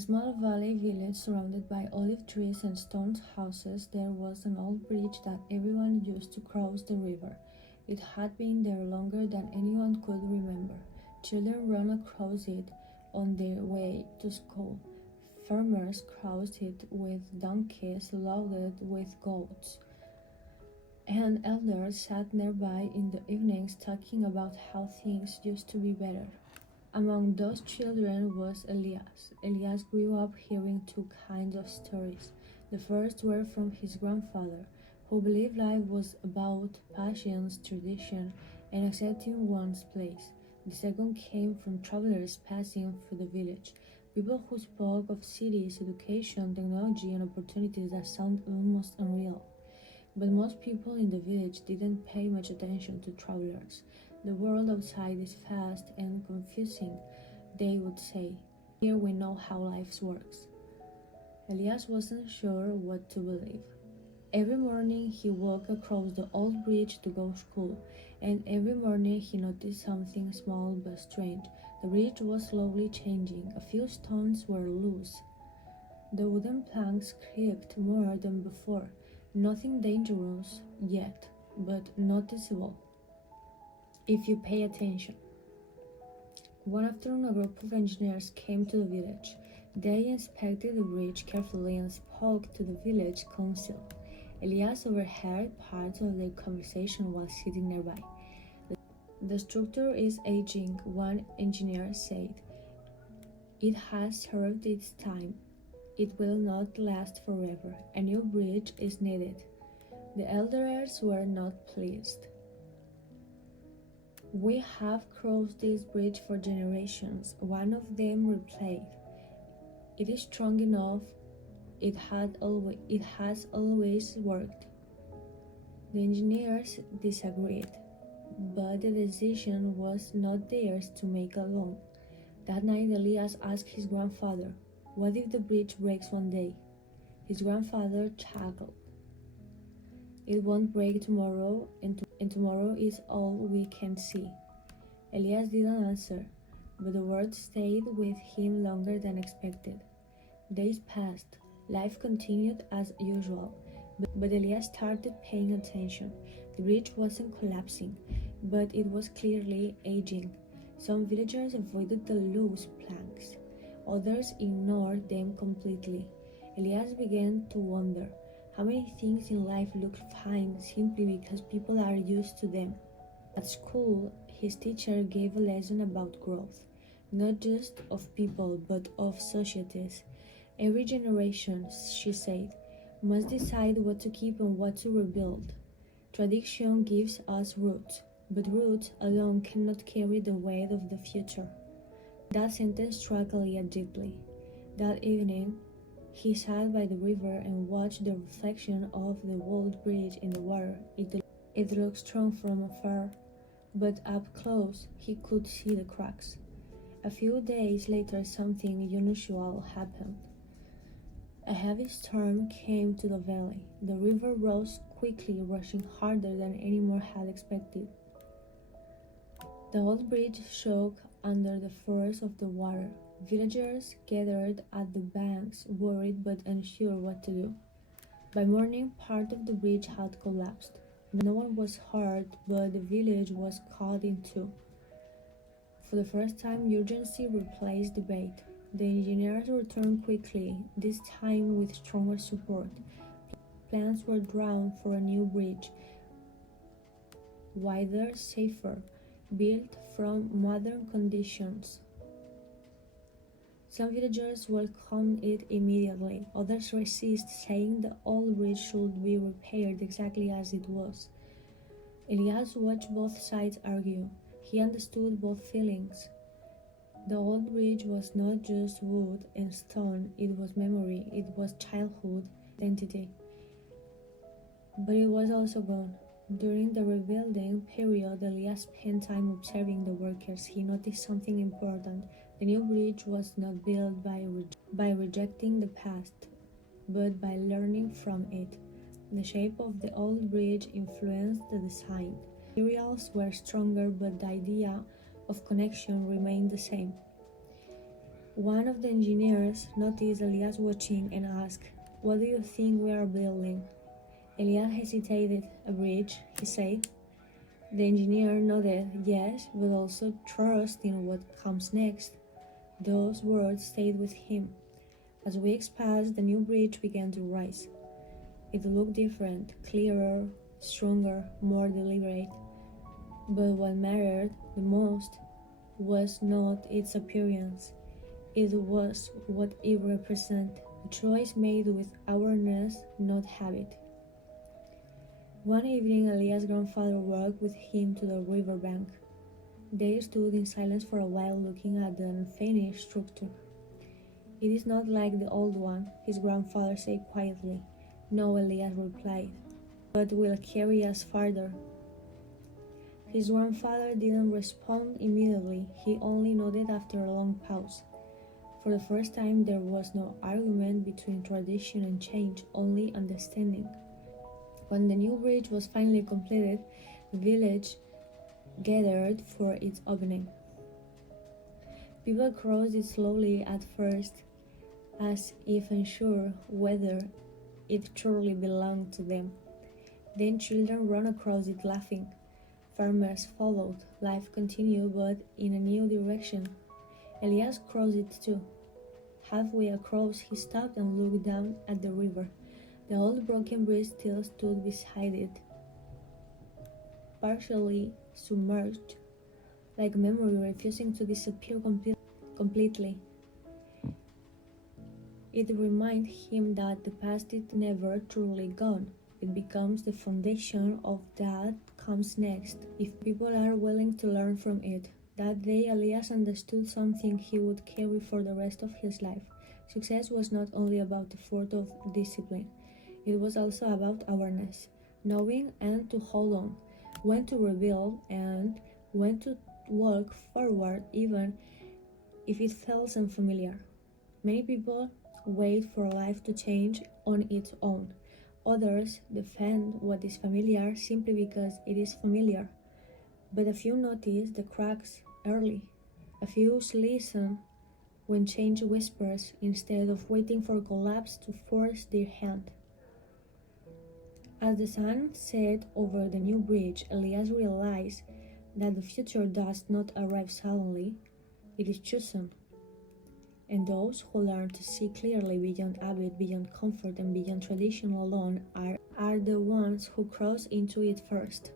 a small valley village surrounded by olive trees and stone houses, there was an old bridge that everyone used to cross the river. It had been there longer than anyone could remember. Children ran across it on their way to school. Farmers crossed it with donkeys loaded with goats, and elders sat nearby in the evenings talking about how things used to be better. Among those children was Elias. Elias grew up hearing two kinds of stories. The first were from his grandfather, who believed life was about patience, tradition, and accepting one's place. The second came from travelers passing through the village, people who spoke of cities, education, technology, and opportunities that sound almost unreal. But most people in the village didn't pay much attention to travelers. The world outside is fast and confusing, they would say. Here we know how life works. Elias wasn't sure what to believe. Every morning he walked across the old bridge to go to school, and every morning he noticed something small but strange. The bridge was slowly changing. A few stones were loose. The wooden planks creaked more than before. Nothing dangerous yet, but noticeable if you pay attention. One afternoon, a group of engineers came to the village. They inspected the bridge carefully and spoke to the village council. Elias overheard parts of their conversation while sitting nearby. The structure is aging, one engineer said. It has served its time. It will not last forever. A new bridge is needed. The elders were not pleased. We have crossed this bridge for generations, one of them replied. It is strong enough. It has always worked. The engineers disagreed, but the decision was not theirs to make alone. That night, Elias asked his grandfather, "What if the bridge breaks one day?" His grandfather chuckled. "It won't break tomorrow, and tomorrow is all we can see." Elias didn't answer, but the words stayed with him longer than expected. Days passed. Life continued as usual, but Elias started paying attention. The bridge wasn't collapsing, but it was clearly aging. Some villagers avoided the loose planks. Others ignored them completely. Elias began to wonder how many things in life look fine simply because people are used to them. At school, his teacher gave a lesson about growth, not just of people but of societies. Every generation, she said, must decide what to keep and what to rebuild. Tradition gives us roots, but roots alone cannot carry the weight of the future. That sentence struck Elias deeply. That evening, he sat by the river and watched the reflection of the old bridge in the water. It looked strong from afar, but up close he could see the cracks. A few days later, something unusual happened. A heavy storm came to the valley. The river rose quickly, rushing harder than anyone had expected. The old bridge shook under the force of the water. Villagers gathered at the banks, worried but unsure what to do. By morning, part of the bridge had collapsed. No one was hurt, but the village was cut in two. For the first time, urgency replaced debate. The engineers returned quickly, this time with stronger support. Plans were drawn for a new bridge, wider, safer, built from modern conditions. Some villagers welcomed it immediately. Others resisted, saying the old bridge should be repaired exactly as it was. Elias watched both sides argue. He understood both feelings. The old bridge was not just wood and stone, it was memory, it was childhood, identity. But it was also gone. During the rebuilding period, Elias spent time observing the workers. He noticed something important. The new bridge was not built by rejecting the past, but by learning from it. The shape of the old bridge influenced the design. Materials were stronger, but the idea of connection remained the same. One of the engineers noticed Elias watching and asked, "What do you think we are building?" Elias hesitated. "A bridge," he said. The engineer nodded yes, but also trust in what comes next. Those words stayed with him. As weeks passed, the new bridge began to rise. It looked different, clearer, stronger, more deliberate. But what mattered the most was not its appearance. It was what it represented, a choice made with awareness, not habit. One evening, Elias' grandfather walked with him to the riverbank. They stood in silence for a while, looking at the unfinished structure. "It is not like the old one," his grandfather said quietly. "No," Elias replied, "but will carry us farther." His grandfather didn't respond immediately. He only nodded after a long pause. For the first time, there was no argument between tradition and change, only understanding. When the new bridge was finally completed, the village gathered for its opening. People crossed it slowly at first, as if unsure whether it truly belonged to them. Then children ran across it laughing. Farmers followed. Life continued, but in a new direction. Elias crossed it too. Halfway across, he stopped and looked down at the river. The old broken bridge still stood beside it, partially submerged, like memory refusing to disappear completely. It reminded him that the past is never truly gone. It becomes the foundation of that comes next, if people are willing to learn from it. That day, Elias understood something he would carry for the rest of his life. Success was not only about effort or discipline, it was also about awareness, knowing and to hold on, when to rebuild and when to walk forward even if it felt unfamiliar. Many people wait for life to change on its own. Others defend what is familiar simply because it is familiar. But a few notice the cracks early. A few listen when change whispers instead of waiting for collapse to force their hand. As the sun set over the new bridge, Elias realized that the future does not arrive suddenly, it is chosen. And those who learn to see clearly beyond habit, beyond comfort, and beyond tradition alone are the ones who cross into it first.